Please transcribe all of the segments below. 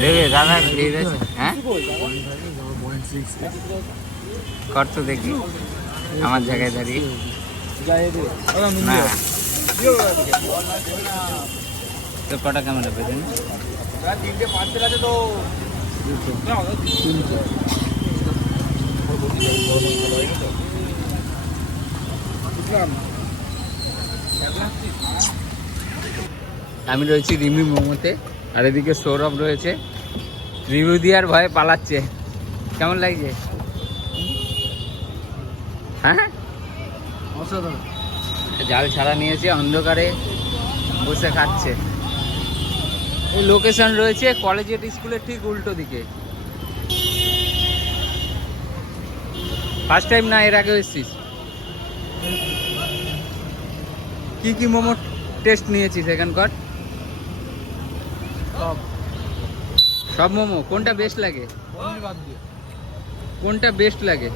দেখে দাদা ভিড় আছে। হ্যাঁ কর তো দেখি আমার জায়গায় দাঁড়িয়ে না তো কটা কেমন হবে জানি আমি রয়েছি রিমি মোমোতে আর এদিকে সৌরভ রয়েছে রিভিউ দেওয়ার ভয়ে পালাচ্ছে কেমন লাগছে হ্যাঁ জাল ছাড়া নিয়েছে অন্ধকারে বসে খাচ্ছে এই লোকেশন রয়েছে কলেজিয়েট স্কুলের ঠিক উল্টো দিকে ফার্স্ট টাইম না এর আগে এসেছিস কি কি মোমো টেস্ট নিয়েছিস এখানকার সব মোমো কোনটা বেস্ট লাগে কোনটা বেস্ট লাগে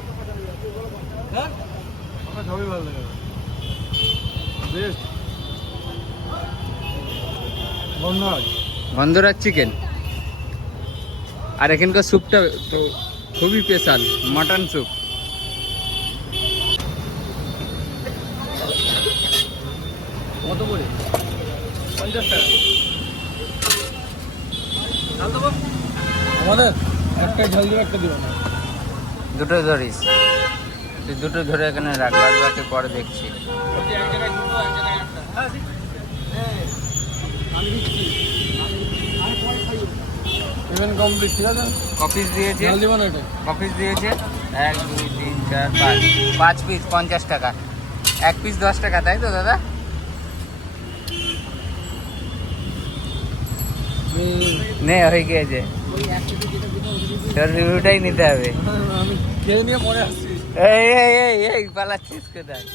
গন্ধরাজ চিকেন আর এখানকার স্যুপটা তো খুবই স্পেশাল মাটন স্যুপ কত করে 50 টাকা আমাদের একটা ঝাল দিয়ে একটা দিব না দুটো ধরিস তুই দুটো ধরে এখানে রাখ বাকি পরে দেখছি ইভেন কমপ্লিট ঠিক আছে কপিস দিয়েছে ঝাল দিব না এটা কপিস দিয়েছে 1 2 3 4 5 পিস 50 টাকা এক পিস 10 টাকা তাই তো দাদা নে হয়ে গিয়েছে তোর রিভিউটাই নিতে হবে আমি খেয়ে নিয়ে পরে আসছি এই পালাচ্ছিস কোথায়